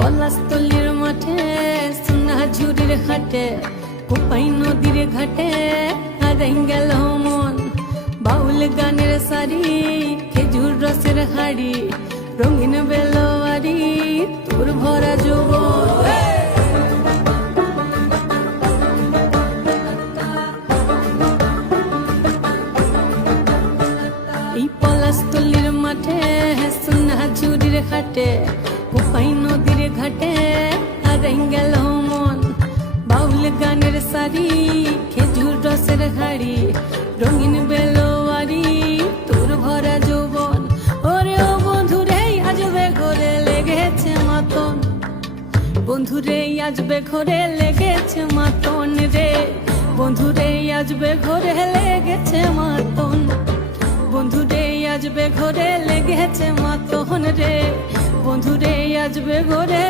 পলাশতলির মাঠে সোনাঝুরির হাটে কোপাই নদীর ঘাটে হারাই গেল মন। বাউল গানের শাড়ি খেজুর রসের হাড়ি রঙিন বেলোয়ারি তোর ভরা যৌবন। এই পলাশতলির মাঠে সোনাঝুরির হাটে কোপাই নদীর ঘাটে হারাই গেল মন। বাউল গানের শাড়ি খেজুর রসের হাড়ি রঙিন বেলোয়ারি তোর ভরা যৌবন। ওরে ও বন্ধুরে আজবে ঘরে লেগেছে মাতন, বন্ধুরে আজবে ঘরে লেগেছে মাতন রে, বন্ধুরে আজবে ঘরে লেগেছে মাতন, বন্ধুরে আজবে ঘরে লেগেছে মাতন রে, বন্ধুরে আজবে ঘরে।